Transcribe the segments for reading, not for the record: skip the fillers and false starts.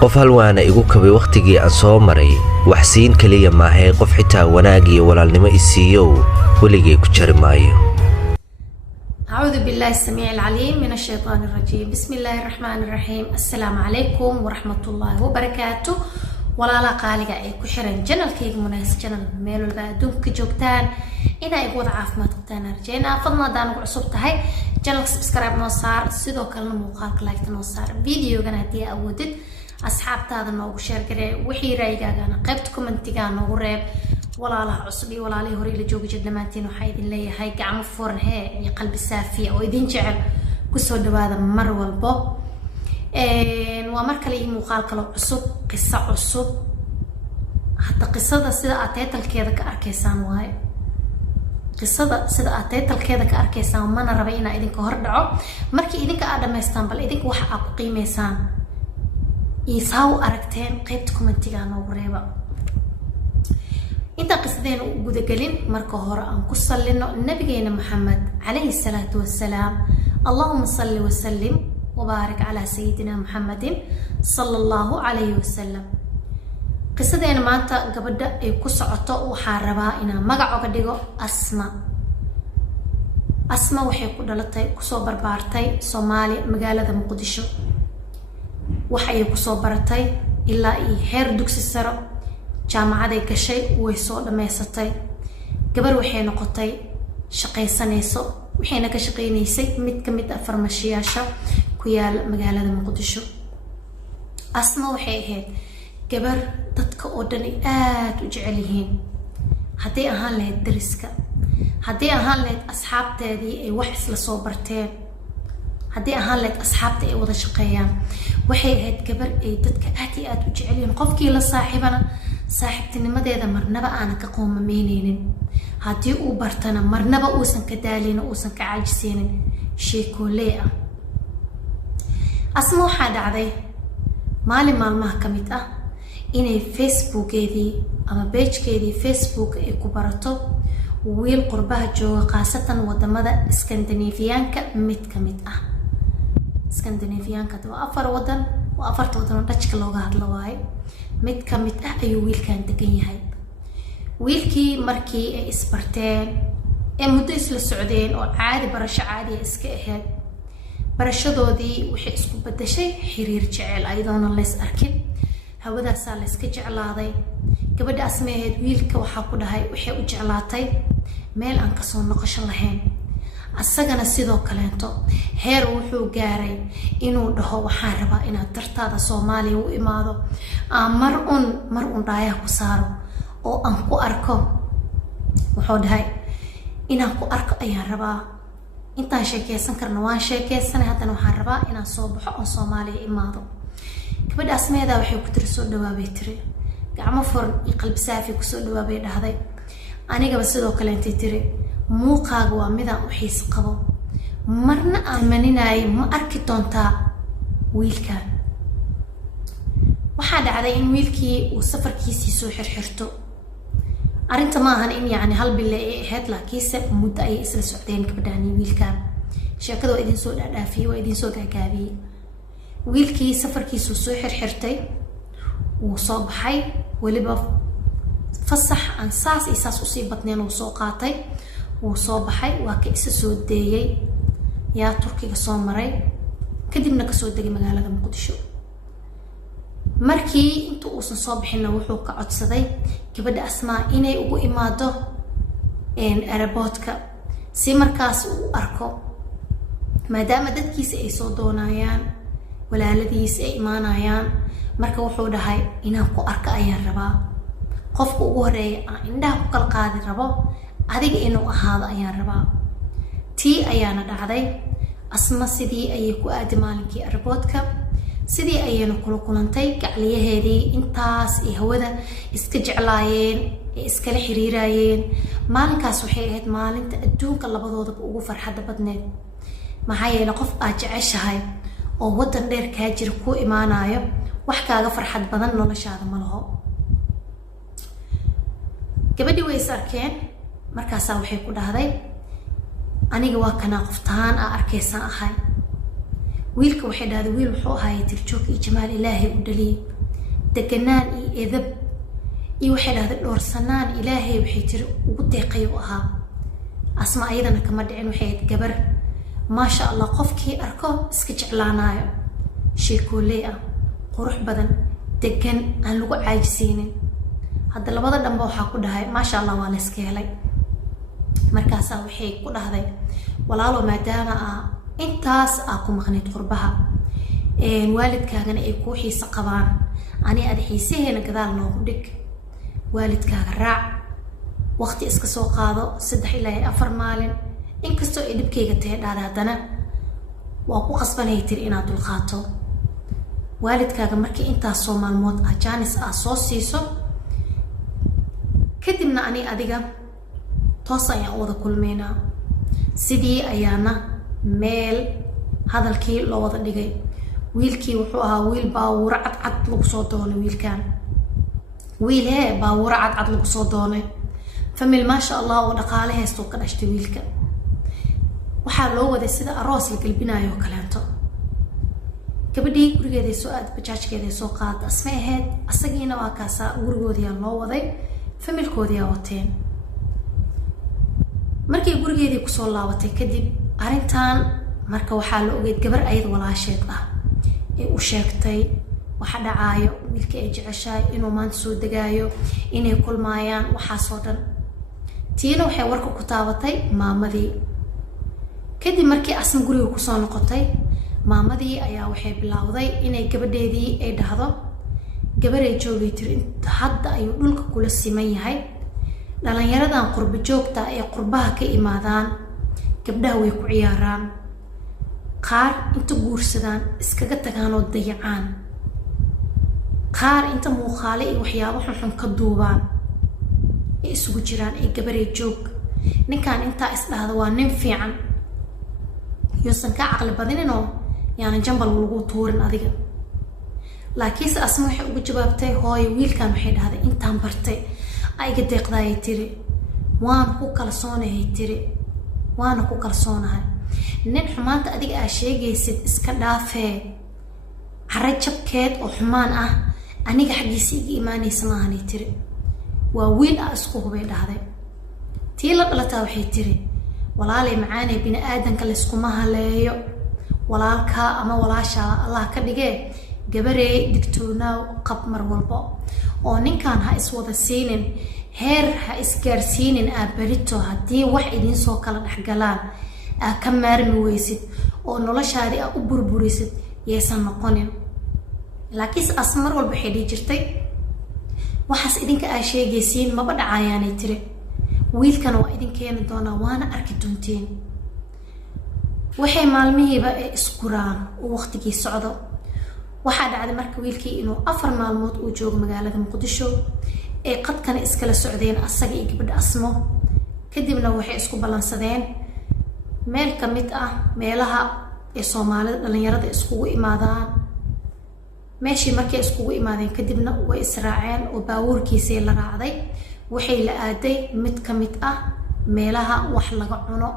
qof halwaana igu kabay waqtigii aan soo maray wax siin kaliya maahay qof xitaa wanaag iyo walaalnimo isiiyo waligay ku jari maayo. أعوذ بالله السميع العليم من الشيطان الرجيم. بسم الله الرحمن الرحيم. السلام عليكم ورحمة الله وبركاته. ولا لا قالقة كحرن جنال كيك مناس جنال ميلو البادوم كجوكتان إذا يقول عاف ما تقتان رجينا فضنا دانو عصوبة هاي جنال سبسكرايب نوصار سيدو كلنا موقعك لايك نوصار فيديو جانا دي أودد أصحاب تاذا نوغو شير قري وحي رايقا جانا قيبت كومنتيقا نوغو ريب ولا لا عصبي ولا لي هوري لجوج جد لمانتين وحايدين لي هاي قعم فورن هاي قلب السافية ويدين جعل كسو دواذا مر والبو ومركا لي مقال كلو عصب قصة عصب حتى قصة سيدا أتيت الكيدا كأركيسان واي قصة سيدا أتيت الكيدا كأركيسان ومانا ربعينا إذن كهردعو مركي إذن كآدم يستنبل إذن كوحا أكو قيميسان يساو أركتين قيبتكم انتقان وغريبا inta qisdeen u guda galin marka hore aan ku sallino nabigeena Muhammad alayhi salatu wassalaam. Allahumma salli wa sallim wa barik ala sayyidina Muhammadin sallallahu alayhi wasallam. Qisadeena maanta gabadha ay ku socoto waxa rabaa inaan magac uga dhigo Asma. Asma waxay ku dhalatay ku soo barbaartay Soomaaliya magaalada Muqdisho. Waxay ku soo baratay ilaa heer dugsi sare jaamacad ay gashay way soo dhameysatay gabar waxay noqotay shaqaysanayso waxayna ka shaqaynaysay mid ka mid ah farmashiyaasha ku yaal magaalada Muqdisho. Asma waxay ahayd gabar dadka oo dhan aad u jecel yihiin haddii ahaan lahayd dariska haddii ahaan lahayd asxaabteedii ay wax isla soo barteen haddii ahaan lahayd asxaabta ay wada shaqeeyaan waxay ahayd gabar ay dadka aad iyo aad u jecel yihiin qofkii la saaxiibana saaxiibtinimadeeda marnaba aan ka qoomameyneynin haddii uu bartana marnaba uusan ka daalin uusan ka caajiseenin sheekooley ah. Asma waxaa dhacday maalin maalmaha ka mid ah inay facebookeedii ama pagekeedii facebook ay ku barato wiil qurbaha jooga qaasatan wadamada Scandinavianka mid ka mid ah. Scandinavianka waa afar wadan oo afarta wadan Dutchka looga hadlo waaye mid ka mid ah ayuu wiilkan degan yahay. wiilkii markii ay isbarteen ee muddo isla socdeen oo caadi barasho caadi iska ahayd barashadoodii waxay isku bedeshay xiriir jecel ayadoona la is arkin hawadaas la iska jeclaaday. gabadha Asma ahayd wiilka waxa ku dhahay waxay u jeclaatay meel aan ka soo noqosho lahayn asagana sidoo kaleento heer wuxuu gaaray inuu dhaho waxaan rabaa inaad dartaada Soomaaliya u imaado mar un dhaaya ku saaro oo aan ku arko wuxuu dhahay inaan ku arko ayaan rabaa intaan sheekeysan karno waan sheekeysanay haddana waxaan rabaa inaan soo baxo oo Soomaaliya imaado. gabadha Asmeeda waxay ku tiri soo dhawaabay tiri gacmo furan iyo qalbi saafi ku soo dhawaabay dhahday anigaba sidoo kaleentay tiri muuqaaga waa midaan u xiis qabo marna aan maninaay ma arki doontaa wiilkan. waxaa dhacday in wiilkii uu safarkiisii soo xirxirto arinta ma ahan in yani hal bil ay ahayd laakiinse muddo ay isla socdeen gabadhan wiilkan sheekadu idin soo dhaafiyay waa idin soo gaagaabiyay. wiilkii safarkiisu soo xirxirtay uu soo baxay waliba fasax aan saas isaas u sii badneen uu soo qaatay wuu soo baxay waa ka isa soo deeyay yaa Turkiga soo maray kadibna ka soo degay magaalada Muqdisho. markii inta uu soo bixin wuxuu ka codsaday gabadha Asma inay ugu imaado airportka si markaas uu arko maadaama dadkiisa ay soo doonayaan walaaladiisa ay imaanayaan marka wuxuu dhahay inaan ku arko ayaan rabaa qofka ugu horeeya aan indhaha ku kala qaadi rabo adiga inuu ahaado ayaan rabaa. tii ayaana dhacday. Asma sidii ayay ku aaday maalinkii airportka sidii ayayna kula kulantay gacliyaheedii intaas ay hawada iska jeclaayeen ee iskala xiriirayeen. maalinkaas waxay ahayd maalinta adduunka labadooda ugu farxadda badneed maxaa yeelay qof aad jeceshahay oo wadan dheer ka jira ku imaanayo wax kaaga farxad badan noloshaada ma laho. gabadhii way sarkeen markaas waxay ku dhahday aniga waa kana qoftaan arkaysan ahay wiilka waxay dhahday wiil wuxuu ahaayay tirjoog iyo jamaal ilaahay u dhaliyay deganaan iyo edab iyo waxay dhahday dhoorsanaan ilaahay waxay tiri ugu deeqay u ahaa asma ayadana kama dhicin waxay ahayd gabar maasha allah qofkii arko iska jeclaanayo sheekooley ah qurux badan degan aan lagu caajisaynin hadda labada dhanba waxaa ku dhahay maasha allah waa la iska helay markaasaa waxay ku dhahday walaalo maadaama intaas ku maqnayd qurbaha waalidkaagana ay kuu xiiso qabaan ani aad xiisaheena gadaal noogu dhig waalidkaaga raac waqti iska soo qaado 3 ilaa 4 maalin inkastoo ay dhibkayga tahay dhahday haddana waa ku qasbanay tiri inaad dulqaato waalidkaaga markii intaas soo maalmood jaanis soo siiso kadibna ani adiga toos ayaan wada kulmeynaa sidii ayaana meel hadalkii loo wada dhigay wiilkii wuxuu ahaa wiil baawuro cadcad lagu soo doonay wiilkan wiil baawuro cadcad lagu soo doonay famil maasha allah oo dhaqaale haysto ka dhashtay wiilka waxaa loo waday sida aroos la galbinayo kaleento gabadhii gurigeeda soo aad bajaajkeeda soo qaad asma ahayd asagiina waa kaasa gurigoodii loo waday familkoodii wateen markii gurigeedii ku soo laabatay kadib arintan marka waxaa la ogeyd gabar ayad walaasheed ee u sheegtay waxa dhacaayo wiilka ay jeceshahay inuu maanta soo degaayo inay kulmaayaan waxa soo dhan tiina waxay warka ku taabatay maamadii kadib markii asma guriga ku soo noqotay maamadii ayaa waxay bilowday inay gabadheedii ay dhahdo gabaray joogay tiri hadda ayuu dhulka kula siman yahay dhalinyaradan qurba joogta ee qurbaha ka imaadaan gabdhaha way ku ciyaaraan qaar inta guursadaan iskaga tagaan oo dayacaan qaar inta muuqaale iyo waxyaabo xun ka duubaan ee isugu jiraan ee gabaray joog ninkan intaa is dhahdo waa nin fiican yuusan ka caqli badinino yaana jambal lagu tuurin adiga laakiin asma waxay ugu jawaabtay hooyo wiilkan waxay dhahday intaan bartay ayga deeqdaay tiri waan ku kalsoonahay tiri waana ku kalsoonahay nin xumaanta adiga sheegaysid iska dhaafee carajabkeed oo xumaan aniga xaqiisi iga iimaanaysa maahanay tiri waa wiil isku hubay dhahday tii la dhalataa waxay tiri walaalay macaanay bini aadanka la isku mahaleeyo walaalka ama walaasha allah ka dhigee gabarey digtoonaaw qab mar walba oo ninkan ha iswada siinin heer ha isgaarsiinin barito haddii wax idin soo kala dhaxgalaan ka maarmi weysid oo noloshaadii u burburisid yeesan noqonin laakiin asma mar walba waxay jirtay waxaas idinka sheegaysiin maba dhacayaanay tiri wiilkan waa idin keeni doonaa waana arki doonteen waxay maalmihiiba iskuraan oo waqtigii socdo waxaa dhacday marka wiilkii inuu 4 maalmood uu joogo magaalada Muqdisho ee qadkana iskala socdeen asaga iyo gabadha asmo kadibna waxay isku balansadeen meel kamid meelaha ee Soomaalida dhalinyarada iskugu imaadaan meeshii markay iskugu imaadeen kadibna way israaceen oo baabuurkiisa la raacday waxay la aaday mid kamid meelaha wax laga cuno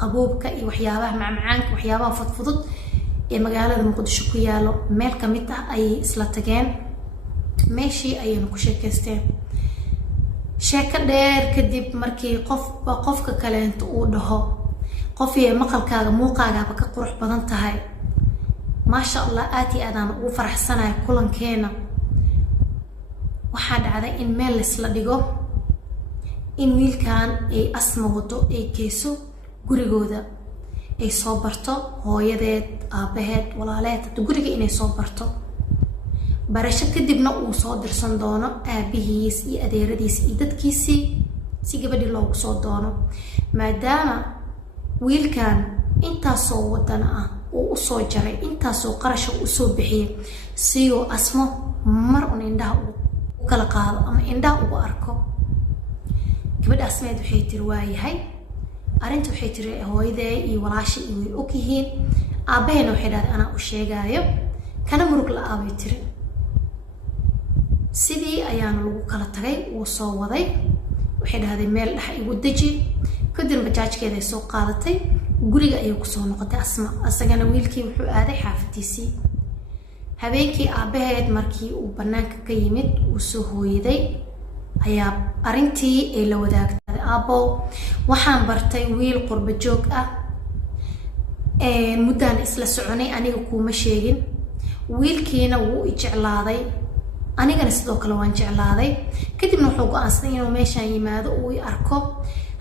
qaboobka iyo waxyaabaha macmacaanka waxyaabaha fudfudud ee magaalada Muqdisho ku yaalo meel kamid ay isla tageen meeshii ayayna ku sheekaysteen sheeko dheer kadib markii qofka kale inta uu dhaho qofii maqalkaaga muuqaaga ka qurux badan tahay maasha allah aati aadaan ugu faraxsanahay kulankeena waxaa dhacday in meel isla dhigo in wiilkan ay asma wado ay geeso gurigooda ay soo barto hooyadeed aabaheed walaaleed guriga inay soo barto barasho kadibna uu soo dirsan doono aabihiis iyo adeeradiis iyo dadkiisii si gabadhii loogu soo doono maadaama wiilkan intaasoo wadana uu u soo jaray intaasoo qarash u soo bixiyay si uu asmo mar un indhaha u kala qaado ama indhaha ugu arko gabadha asmeed waxay tiri waayahay arinta waxay tiri hooyaday iyo walaasha iyo og yihiin aabaheena waxay dhahday anaa u sheegaayo kana murug la aabay tiri sidii ayaana lagu kala tagay uu soo waday waxay dhahday meel dhax igu daji kadib bajaajkeeda soo qaadatay guriga ayay kusoo noqotay asma asagana wiilkii wuxuu aaday xaafadiisii habeenkii aabaheed markii uu banaanka ka yimid uu soo hooyaday ayaa arintii ay la wadaagtay aabo waxaan bartay wiil qurba joog ah muddaan isla soconay aniga kuma sheegin wiilkiina wuu i jeclaaday anigana sidoo kale waan jeclaaday kadibna wuxuu go'aansaday inuu meeshaan yimaado uu i arko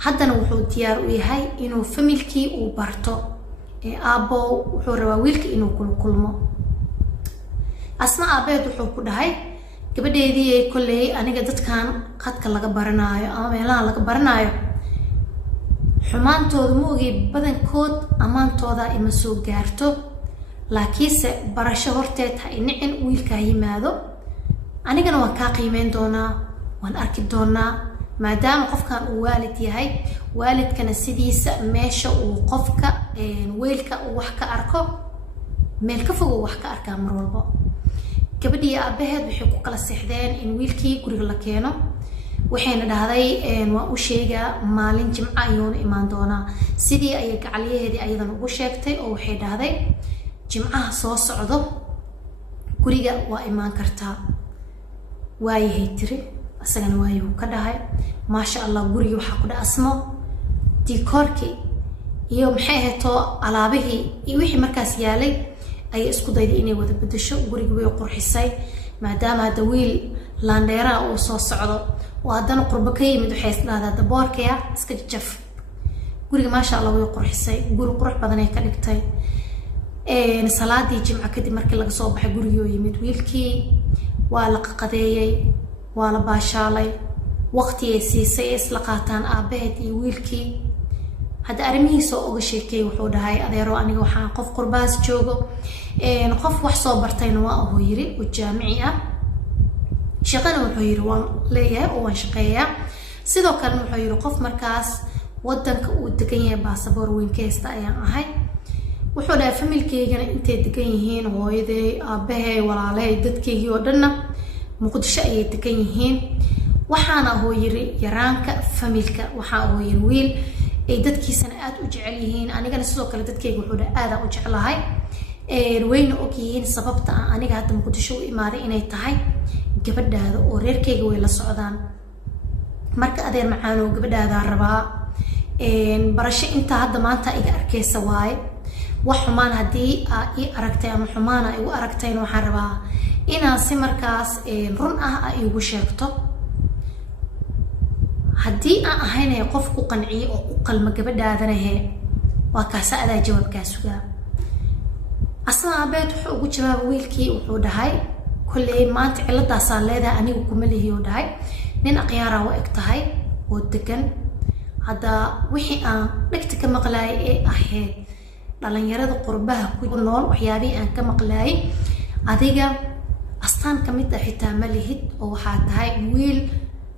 haddana wuxuu diyaar u yahay inuu familkii uu barto aabo wuxuu rabaa wiilka inuu kulmo asma aabeed wuxuu ku dhahay gabadheedii ay kolley aniga dadkan qadka laga baranayo ama meelaha laga baranayo xumaantooda ma ogi badankood ammaantooda ima soo gaarto laakiinse barasho horteed ha inicin wiilka yimaado anigana waan kaa qiimeyn doonaa waan arki doonaa maadaama qofkan uu waalid yahay waalidkana sidiisa meesha uu qofka weelka uu wax ka arko meel ka fog uu wax ka arkaa mar walba gabadhii aabaheed waxay ku kala seexdeen in wiilkii guriga la keeno waxayna dhahday waan u sheegaa maalin jimco ayuuna imaan doonaa sidii ayay gacalyaheedii ayadan ugu sheegtay oo waxay dhahday jimcaha soo socdo guriga waa imaan kartaa waayahay tiri asagana waayuu ka dhahay maasha allah gurigii waxaa ku dhahay asmo dikoorkii iyo maxay ahayd alaabihii iyo wixii markaas yaalay ayay isku dayday inay wada bedesho gurigii way qurxisay maadaama hadda wiil laandheeraha uu soo socdo oo haddana qurbo ka yimid waxay isdhahdaa daboorkaya iska jaf guriga maasha allah way qurxisay guri qurux badan ay ka dhigtay salaadii jimco kadib markii laga soo baxay gurigii oo yimid wiilkii waa la qaqadeeyay waa la baashaalay waqti ay siisay ay isla qaataan aabaheed iyo wiilkii hadda arrimihiisa uga sheekay wuxuu dhahay adeero aniga waxaan qof qurbaas joogo qof wax soo bartayna waa ahoo yiri oo jaamici ah shaqana wuxuu yiri waan leeyahay oo waan shaqeeyaa sidoo kale wuxuu yiri qof markaas wadanka uu degan yahay baasaboor weyn ka haysta ayaan ahay wuxuu dhahay familkeygana intay degan yihiin hooyaday aabahay walaalahay dadkeygii oo dhanna muqdisho ayay degan yihiin waxaana ahoo yiri yaraanka familka waxaa ahoo yiri wiil ay dadkiisana aad u jecel yihiin anigana sidoo kale dadkeyga wuxuu dhahay aad u jeclahay wayna og yihiin sababta aan aniga hadda muqdisho u imaaday inay tahay gabadhaada oo reerkeyga way la socdaan marka adeer macaanow gabadhaada rabaa barasho inta hadda maanta iga arkaysa waaye wax xumaan haddii aa ii aragtay ama xumaan aa igu aragtayna waxaan rabaa inaan si markaas run ah aa iigu sheegto haddii aan ahaynaya qof ku qanciyo oo ku qalma gabadhaadana he waa kaasa adaa jawaabkaa sugaa asna aabeed wuxuu ugu jawaaba wiilkii wuxuu dhahay kolley maanta ciladaasaan leedahay anigu kuma lihi oo dhahay nin aqyaaraa u eg tahay oo degan hadda wixii aan dhegta ka maqlaayay ee ahayd dhalinyarada qurbaha ku nool waxyaabihii aan ka maqlaayay adiga astaan ka mid ah xitaa ma lihid oo waxaa tahay wiil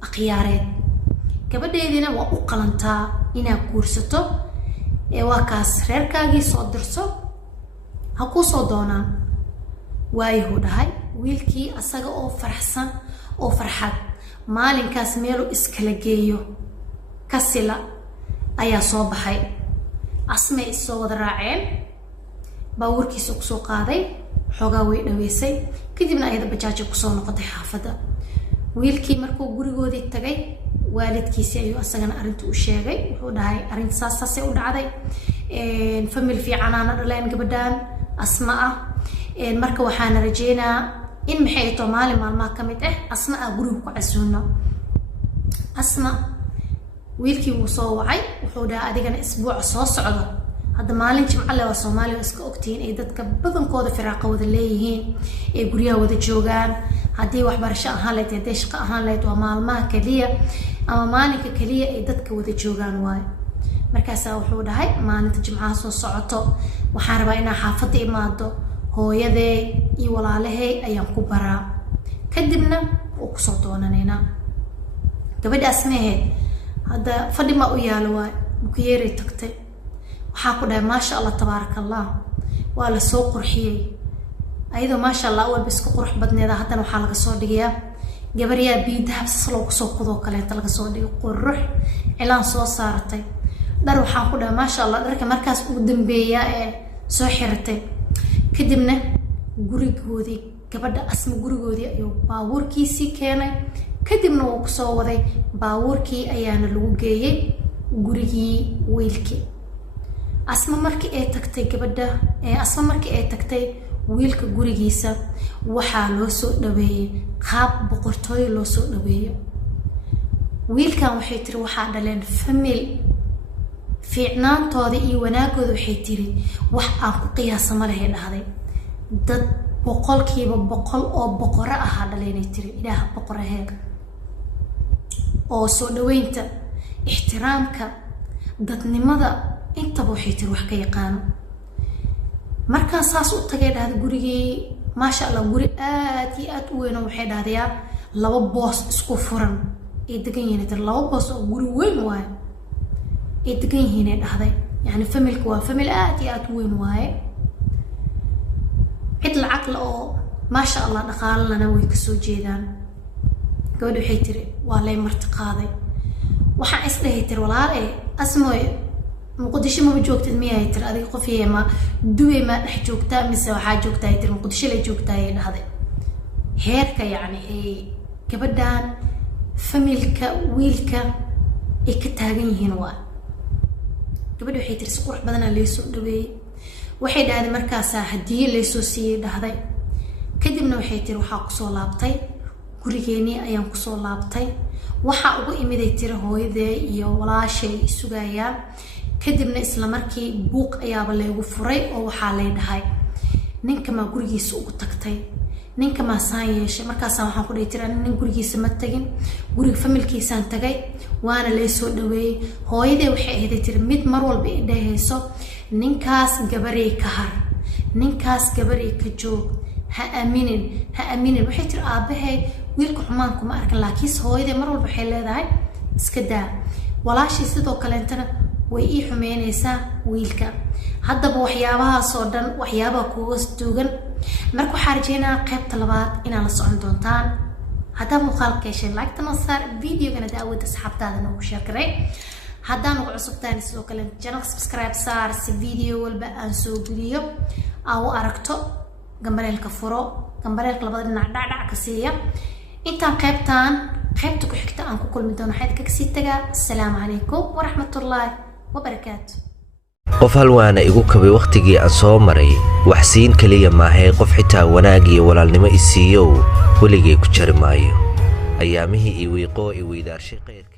aqyaareed gabadheedina waa u qalantaa inaad guursato waa kaas reerkaagii soo dirso ha kuu soo doonaan waayuu dhahay wiilkii asaga oo faraxsan oo farxad maalinkaas meeluu iskala geeyo kasila ayaa soo baxay asmay isoo wada raaceen baabuurkiisa kusoo qaaday xoogaa way dhaweysay kadibna ayada bajaaja kusoo noqotay xaafadda wiilkii markuu gurigoodii tagay waalidkiisii ayuu asagana arrinta u sheegay wuxuu dhahay arrinta saasay u dhacday famil fiicanaana dhaleen gabadhaan asma ah marka waxaana rajeynaa in maxay too maalin maalmaha ka mid ah asma ah guriga ku casuuno asma wiilkii wuu soo wacay wuxuu dhahay adigana isbuuca soo socdo hadda maalin jimco le waa soomaaliya iska ogtihiin ay dadka badankooda firaaqa wada leeyihiin ee guryaha wada joogaan haddii waxbarasho ahaan lahayd haddii shaqo ahaan lahayd waa maalmaha kaliya ama maalinka kaliya ay dadka wada joogaan waayo markaasaa wuxuu dhahay maalinta jimcaha soo socoto waxaan rabaa inaan xaafadda imaado hooyadee iyo walaalahey ayaan ku baraa kadibna wuu kusoo doonanaynaa gabadhaas meeheed hadda fadhi ma u yaalo waay bukiyeeray tagtay waxaa ku dhahay maasha allah tabaaraka allah waa la soo qurxiyey ayadoo maasha allah walba isku qurux badneeda haddana waxaa laga soo dhigayaa gabaryaa biyo dahabsas loogu soo qudoo kaleeta laga soo dhigay qurux cilaan soo saaratay dhar waxaan ku dhahay maasha Allah dharka markaas ugu dambeeya ee soo xiratay kadibna gurigoodii gabadha Asma gurigoodii ayuu baabuurkiisii keenay kadibna uu ku soo waday baabuurkii ayaana lagu geeyay gurigii wiilkii Asma markii ay tagtay gabadha Asma markii ay tagtay wiilka gurigiisa waxaa loo soo dhaweeyay qaab boqortooyo loo soo dhaweeyo wiilkan waxay tiri waxaa dhaleen family fiicnaantooda iyo wanaagooda waxay tiri wax aan ku qiyaasama lahayn dhahday dad boqolkiiba boqol oo boqora ah dhaleen tiri ilaah boqoraheeg oo soo dhaweynta ixtiraamka dadnimada inta waxay tiri wax ka yaqaan marka saas u tagay dhahday gurigii maasha Allah guri aad iyo aad u weyn waxay dhahdayaa laba boos isku furan ee degan yihiin tir laba boos oo guri weyn waay ee degan yihiin dhahday yani familku waa famil aad iyo aad u weyn waay cid lacag la oo maasha Allah dhaqaalana way ka soo jeedaan gabadhu waxay tiri waa lay marti qaaday waxaan isdhahay tiri walaal Asmooy Muqdisho ma joogtid miyay tiri adiga qof yeema duwe ma dhex joogtaa mise waxa joogtaa tiri Muqdisho la joogtaa ay dhahday heerka yani gabadhan familka wiilka ay ka taagan yihiin waa gabadhu waxay tiri si qurux badan la soo dhaweeyay waxay dhahday markaas hadiye la soo siiyay dhahday kadibna waxay tiri waxa ku soo laabtay gurigeenii ayaan ku soo laabtay waxa ugu imiday tiri hooyadee iyo walaashay sugayaan kadibna isla markii buuq ayaaba leegu furay oo waxa lay dhahay ninka ma gurigiisa ugu tagtay ninka ma saan yeeshay markaas waxaan ku dhihi tiraa nin gurigiisa ma tagin guriga familkiisaan tagay waana la soo dhaweeyay hooyadee waxay ahayd tiri mid mar walba idhahayso ninkaas gabaray ka har ninkaas gabaray ka joog ha aaminin waxay tiri aabahay wiilka xumaan kuma arkan laakiin hooyadee mar walba waxay leedahay iska daa walaashii sidoo kale intana way ii xumeynaysaa wiilka haddaba waxyaabahaas oo dhan waxyaabaha kuga duugan marka waxaan rajeynayaa qaybta labaad inaan la socon doontaan haddaba muuqaalka yeeshay like tan saar videogana daawada asxaabtaadana ugu share garay haddaan ugu cusubtaan sidoo kale channel subscribe saar si video walba aan soo geliyo aad u aragto gambareelka furo gambareelka labada dhinac dhac ka siiya intaan qaybta ku xigta aan ku kulmi doono xeed ka sii tagaa assalaamu calaykum waraxmatullaahi wabarakaatu qof halwaana igu kabay waqtigii aan soo maray wax siin kaliya maahay qof xitaa wanaag iyo walaalnimo isiiyo weligay ku jari maayo ayaamihii i wiiqoo i weydaarshay qeyrka